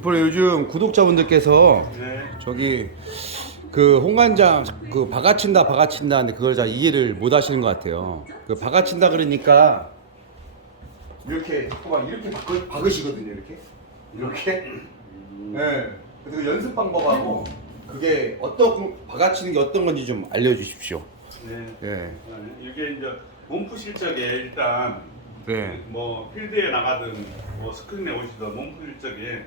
이번에 요즘 구독자분들께서 네. 저기 그 홍관장 그 박아친다 박아친다는데 그걸 잘 이해를 못 하시는 것 같아요. 그 박아친다 그러니까 이렇게 자꾸만 이렇게 박으시거든요. 이렇게. 네. 그래서 연습 방법하고 그게 어떤 박아치는 게 어떤 건지 좀 알려주십시오. 네. 예. 이게 이제 몸푸 실적에 일단 네. 뭐 필드에 나가든 뭐 스크린에 오시든 몸푸 실적에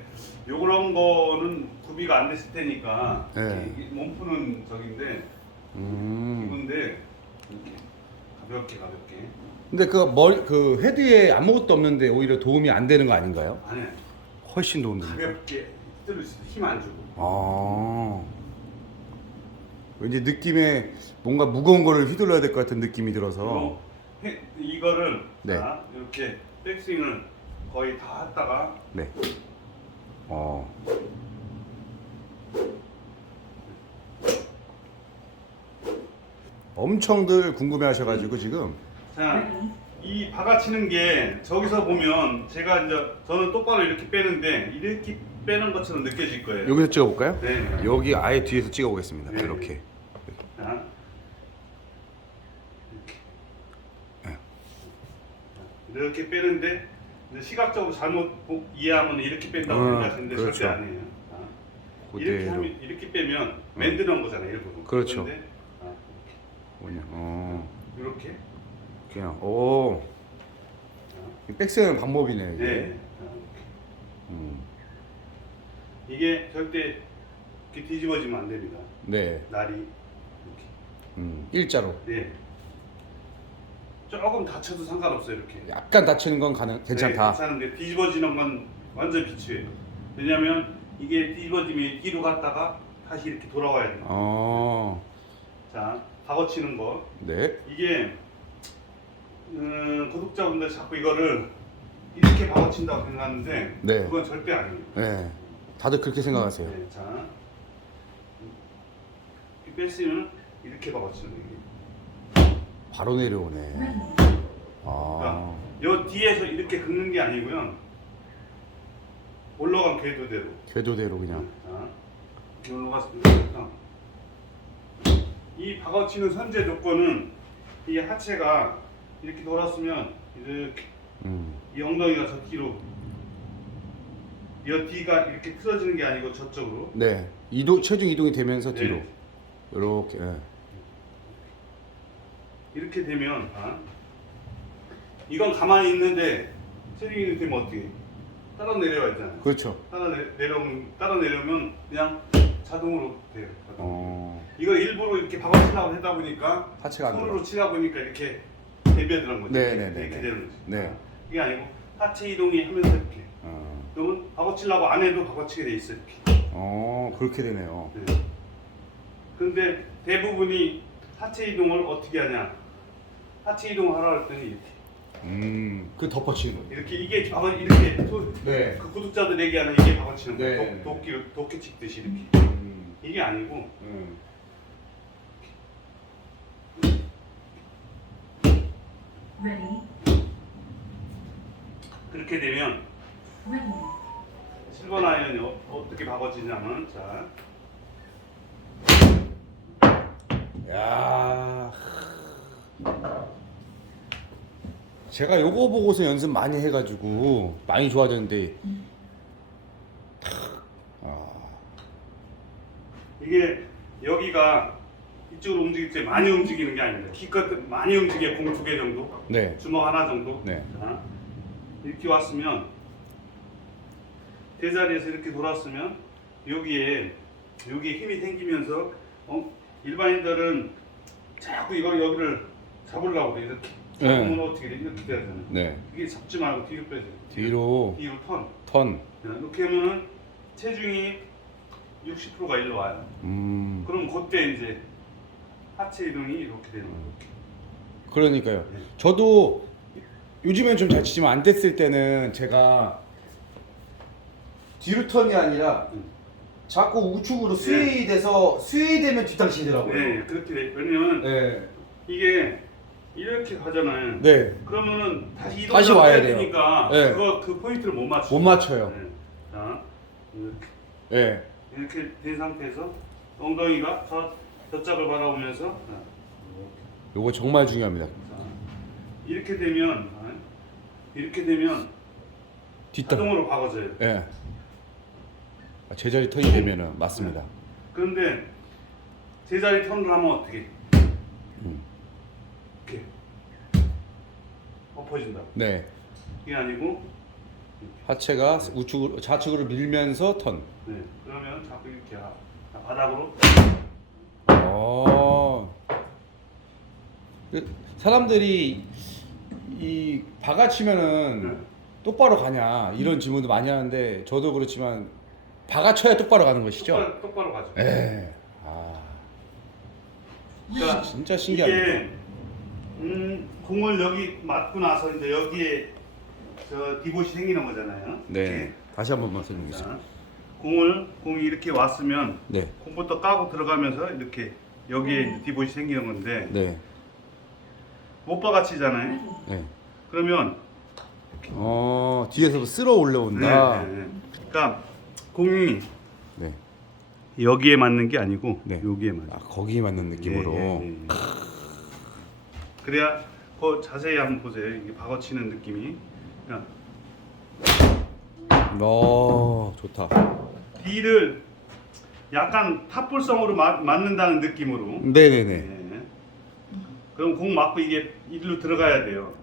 요런 거는 구비가 안 됐을 테니까 네. 이 몸푸는 저긴데 이건데 이렇게 가볍게 근데 그 헤드에 아무것도 없는데 오히려 도움이 안 되는 거 아닌가요? 안에 훨씬 도움됩니다. 가볍게 휘두를 수 힘 안 주고. 아. 왠지 느낌에 뭔가 무거운 거를 휘둘러야 될 것 같은 느낌이 들어서. 이거를 네. 자, 이렇게 백스윙을 거의 다 했다가 네. 엄청들 궁금해하셔가지고 지금. 자, 이 박아치는 게 저기서 보면 제가 이제 저는 똑바로 이렇게 빼는데 이렇게 빼는 것처럼 느껴질 거예요. 여기서 찍어볼까요? 네. 여기 아예 뒤에서 찍어보겠습니다. 네. 이렇게. 자, 이렇게 빼는데 이제 시각적으로 잘못 이해하면 이렇게 뺀다고 생각하시는데 그렇죠. 절대 아니에요. 자, 이렇게 그대로. 하면 이렇게 빼면 맨드는 거잖아요, 일부러. 그렇죠. 그런데, 뭐냐? 이렇게. 그냥 백스윙 방법이네. 이게. 네. 자, 이렇게. 음. 이게 절대 이렇게 뒤집어지면 안 됩니다. 네. 날이 이렇게. 일자로. 네. 조금 다쳐도 상관없어요, 이렇게. 약간 다치는 건 괜찮다. 네, 괜찮은데 뒤집어지는 건 완전 비추해요. 왜냐면 이게 뒤집어지면 뒤로 갔다가 다시 이렇게 돌아와야 돼요. 자, 박어치는 거. 네. 이게 구독자분들 자꾸 이거를 이렇게 박어친다고 생각하는데 네. 그건 절대 아니에요. 네. 다들 그렇게 생각하세요. 네, 자, 이 패스는 이렇게 박어치는 거예요. 바로 내려오네. 그러니까 요 뒤에서 이렇게 긁는 게 아니고요. 올라간 궤도대로. 궤도대로 그냥. 자, 올라갔습니다. 이 박아치는 선제 조건은 이 하체가 이렇게 돌았으면 이렇게 이 엉덩이가 저 뒤로 이 뒤가 이렇게 틀어지는 게 아니고 저쪽으로. 네. 체중 이동이 되면서 네. 뒤로. 이렇게. 네. 이렇게 되면 이건 가만히 있는데 체중이 되면 어떻게 해? 따라 내려와 있잖아요. 그렇죠. 따라 내려오면 그냥 자동으로 돼요. 이걸 일부러 이렇게 박아치려고 하다 보니까 하체가 안 손으로 들어. 치다 보니까 이렇게 대비하는 거죠. 네네네. 이렇게 되는 거죠. 네. 이게 아니고 하체 이동이 하면서 이렇게. 그러면 박아치려고 안 해도 박아치게 돼 있어요. 이렇게. 그렇게 되네요. 네. 근데 대부분이 하체 이동을 어떻게 하냐? 하체 이동을 하라 했더니 이렇게. 그 덮어치는 거. 이렇게 이게 이렇게 네. 그 구독자들 얘기하는 이게 박아치는 네. 거예요. 도끼 찍듯이 이렇게. 이게 아니고 그렇게 되면 실버 아이언이 어떻게 박아지냐면 자 야. 제가 요거 보고서 연습 많이 해가지고 많이 좋아졌는데. 이게 여기가 이쪽으로 움직일 때 많이 움직이는 게 아닙니다. 기껏 많이 움직여 공 2개 정도, 네. 주먹 하나 정도. 네. 자, 이렇게 왔으면 대자리에서 이렇게 돌았으면 여기에 힘이 생기면서 일반인들은 자꾸 여기를 잡으려고 돼 이렇게. 잡으면 어떻게 돼? 이렇게 돼야 되잖아요. 네. 이게 잡지 말고 뒤로 빼세요. 뒤로 뒤로 턴. 이렇게 하면은 체중이 60%가 일로 와요. 그럼 그때 이제 하체 이동이 이렇게 되는 거예요. 그러니까요. 네. 저도 요즘엔 좀 잘 치지만 안 됐을 때는 제가 뒤로 턴이 아니라 자꾸 우측으로 스웨이돼서 스웨이되면 뒷땅치더라고요. 네, 그렇게 돼. 왜냐면 네. 이게 이렇게 가잖아요. 네. 그러면 다시 다시 와야 돼요. 되니까 네. 그 포인트를 못 맞춰요. 못 맞춰요. 네. 자, 이렇게, 예. 이렇게 된 상태에서 엉덩이가 저짝을 바라보면서 요거 정말 중요합니다. 이렇게 되면 뒷땅. 자동으로 박아져요. 예. 제자리 턴이 되면은 맞습니다. 그런데 제자리 턴을 하면 어떻게? 이렇게 엎어진다. 네. 이게 아니고 하체가 우측으로 좌측으로 밀면서 턴. 네. 그러면 자꾸 이렇게 바닥으로. 사람들이 이 박아치면은 네. 똑바로 가냐 이런 질문도 많이 하는데 저도 그렇지만 박아쳐야 똑바로 가는 것이죠. 똑바로 가죠. 예. 그러니까 진짜 신기합니다. 이게 공을 여기 맞고 나서 이제 여기에 저 디봇이 생기는 거잖아요. 네. 이렇게. 다시 한 번만 설명해 주세요. 자, 공이 이렇게 왔으면 네. 공부터 까고 들어가면서 이렇게 여기에 이제 디봇이 생기는 건데 네. 못 박아치잖아요. 네. 그러면 뒤에서 쓸어 올라온다. 네, 네, 네. 그러니까 공이 네. 여기에 맞는 게 아니고 네. 여기에 맞는. 거기에 맞는 느낌으로. 네. 그래야 더 자세히 한번 보세요. 이게 박아치는 느낌이. 그러니까 좋다. B를 약간 탑볼성으로 맞는다는 느낌으로. 네네네. 네. 그럼 공 맞고 이게 일로 들어가야 돼요.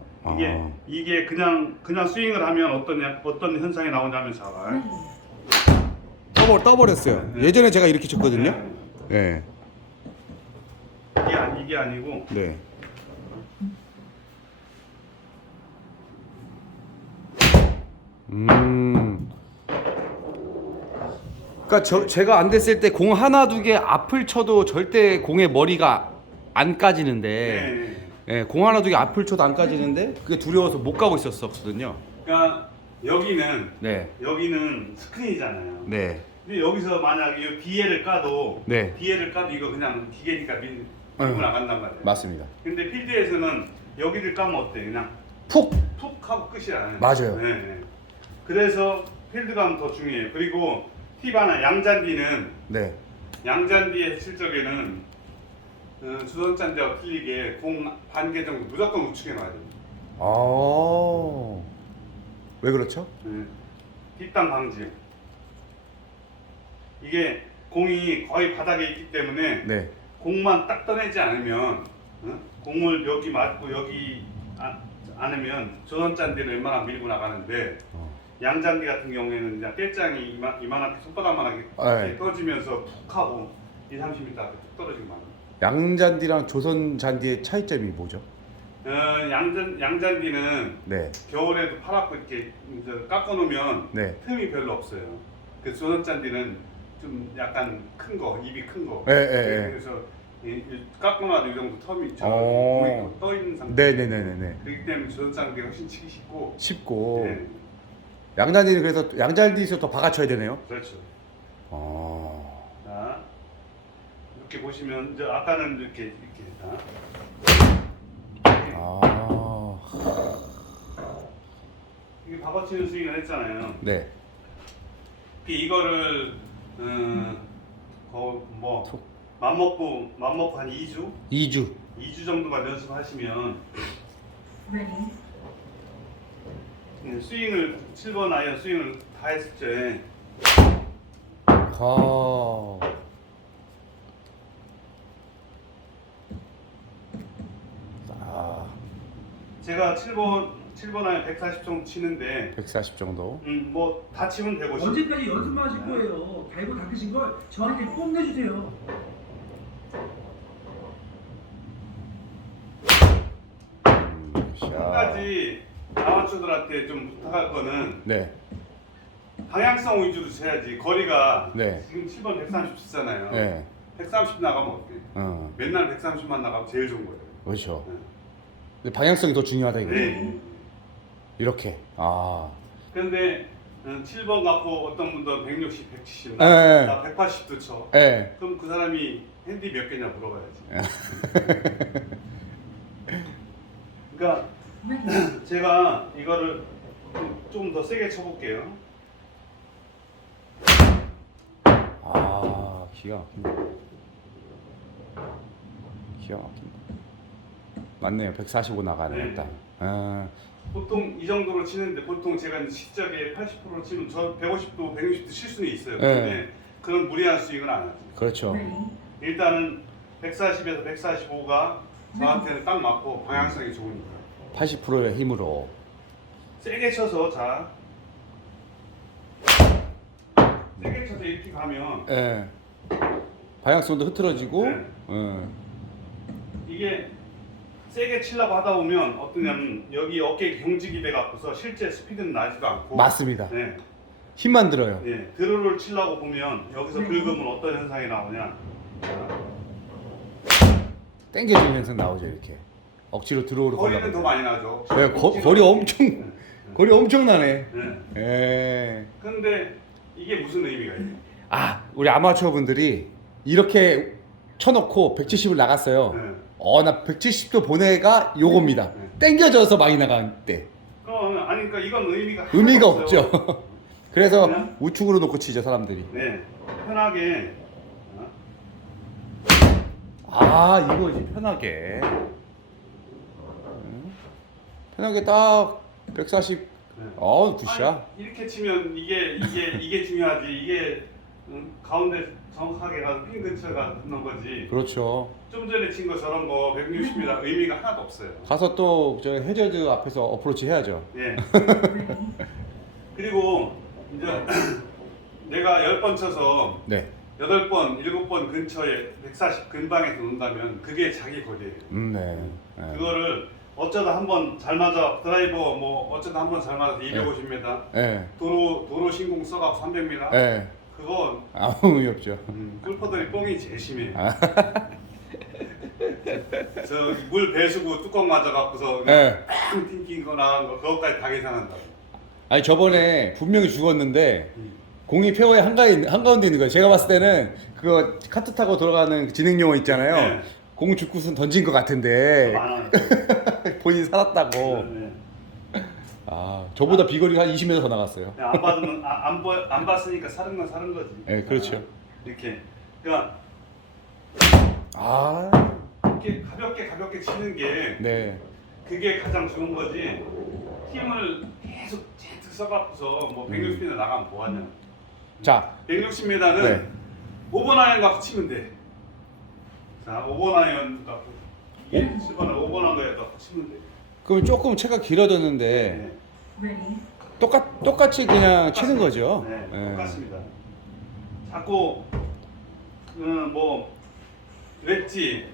이게 그냥 스윙을 하면 어떤 현상이 나오냐면 자발. 떠버렸어요. 네. 예전에 제가 이렇게 쳤거든요. 네. 이게 아니고. 네. 그러니까 제가 안 됐을 때 공 하나 두 개 앞을 쳐도 절대 공의 머리가 안 까지는데, 네. 공 하나 두 개 앞을 쳐도 안 까지는데 그게 두려워서 못 가고 있었거든요. 그러니까 여기는 네. 스크린이잖아요. 네. 근데 여기서 만약 이 BL을 까도 네. 이거 그냥 기계니까 밀고 나간단 말이에요. 맞습니다. 근데 필드에서는 여기를 까면 어때? 그냥 푹. 툭 하고 끝이야. 맞아요. 네. 그래서 필드감은 더 중요해요. 그리고 팁 하나, 양잔디는 네. 양잔디에 칠 적에는 주선잔디와 틀리게 공 반 개 정도 무조건 우측에 놔야 돼요. 왜 그렇죠? 뒷땅 방지. 이게 공이 거의 바닥에 있기 때문에 네. 공만 딱 떠내지 않으면 공을 여기 맞고 여기 않으면 조선잔디를 웬만하면 밀고 나가는데 양잔디 같은 경우에는 이제 떼장이 이만하게 손바닥만하게 네. 떠지면서 푹 하고 2, 30m 앞에 툭 떨어지고 많아요. 양잔디랑 조선 잔디의 차이점이 뭐죠? 양잔디는 네. 겨울에도 파랗고 이렇게 이제 깎아놓으면 네. 틈이 별로 없어요. 그 조선잔디는 좀 약간 큰 거, 입이 큰 거. 네, 네, 그래서 깎고나도 이 정도 텀이 어. 공이 떠 있는 상태. 네네네네. 그렇기 때문에 조선잔디가 훨씬 치기 쉽고. 쉽고. 네. 양잔디는 그래서 양잔디에서 더 박아쳐야 되네요. 그렇죠. 자, 이렇게 보시면 이제 아까는 이렇게 이게 박아치는 스윙을 했잖아요. 네. 이거를 맘먹고 한 2주? 2주. 2주 정도만 연습하시면 스윙을 7번 아이언 스윙을 다 했을 때 제가 7번 아이언 140 정도 치는데 140 정도. 뭐 다 치면 150. 언제까지 연습만 하실 거예요? 달고 닦으신 걸 저한테 꼭 내주세요. 한 가지 아마추어들한테 좀 부탁할 거는 네. 방향성 위주로 쳐야지. 거리가 네. 지금 7번 130 치잖아요. 네. 130 나가면 어때? 맨날 130만 나가면 제일 좋은 거예요. 그렇죠. 네. 근데 방향성이 더 중요하다 이거죠. 네. 이렇게. 근데 7번 갖고 어떤 분도 160, 170, 네. 나 180도 쳐. 네. 그럼 그 사람이 핸디 몇 개냐 물어봐야지. 그러니까 제가 이거를 좀 더 세게 쳐볼게요. 아, 기가 막힌다. 기가 막힌다. 맞네요. 145 나가네. 네. 일단. 아, 보통 이 정도로 치는데 보통 제가 실적에 80% 치면 저 150도, 160도 칠 수는 있어요. 네. 근데 그런 무리한 스윙은 안 하죠. 그렇죠. 일단은 140에서 145가 저한테는 딱 맞고 방향성이 좋으니까. 80%의 힘으로. 세게 쳐서 자. 세게 쳐서 이렇게 가면 예. 방향성도 흐트러지고. 네. 예. 이게 세게 치려고 하다 보면 어떠냐면 여기 어깨 경직이 돼 갖고서 실제 스피드는 나지도 않고 맞습니다. 네. 힘만 들어요. 예, 드로를 치려고 보면 여기서 긁으면 어떤 현상이 나오냐? 땡겨주는 현상 나오죠 이렇게. 억지로 들어오로 거리는 더 많이 나죠. 네, 거리 엄청 거리 엄청나네. 네. 예. 근데 이게 무슨 의미가 있어요? 아, 우리 아마추어 분들이 이렇게 쳐놓고 170을 나갔어요. 네. 나 170도 보내가 요겁니다. 네. 땡겨져서 많이 나간 때. 아니 그러니까 이건 의미가 의미가 하나도 없어요. 없죠. 그래서 그냥? 우측으로 놓고 치죠 사람들이. 네, 편하게 아, 이거지 편하게. 편하게 딱 140. 네. 굿샷. 아니, 이렇게 치면 이게 중요하지. 이게 가운데 정확하게 가서 핀 근처에 가는 거지. 그렇죠. 좀 전에 친 거 저런 거 160m 의미가 하나도 없어요. 가서 또 저 해저드 앞에서 어프로치 해야죠. 예. 그리고 이제 내가 10번 쳐서 네. 8번, 7번 근처에 140 근방에서 논다면 그게 자기 거리예요. 네. 네. 그거를 어쩌다 한번 잘 맞아 드라이버 뭐 어쩌다 한번 잘 맞아서 250m 네. 도로 신공 써갖고 300m 네. 그거 아무 의미 없죠. 골퍼들이 뽕이 제일 심해요. 아. 저 물 배수구 뚜껑 맞아갖고서 네. 빵 튕긴 거 나간 거 그것까지 다 계산한다고. 아니 저번에 분명히 죽었는데 공이 페어의 한가운데 있는 거예요. 제가 봤을 때는 그거 카트 타고 돌아가는 그 진행용어 있잖아요. 네. 공 죽고선 던진 것 같은데 많아요. 본인 살았다고. 네. 아, 저보다 비거리가 한 20m 더 나갔어요. 안 받으면 안 봤으니까 사는 건 사는 거지. 네, 그렇죠. 이렇게 그러니까 아, 이렇게 가볍게 치는 게 네. 그게 가장 좋은 거지. 힘을 계속 잔뜩 써갖고서 뭐 160m 나가면 뭐하냐. 자, 160m는 네. 5번 아이언 갖고 치면 돼. 자, 5번 아이언 갖고 7번 5번 아이언 갖고 치면 돼. 그럼 조금 채가 길어졌는데 네. 똑같이 그냥 치는 거죠. 네, 예. 똑같습니다. 자꾸 뭐 웨지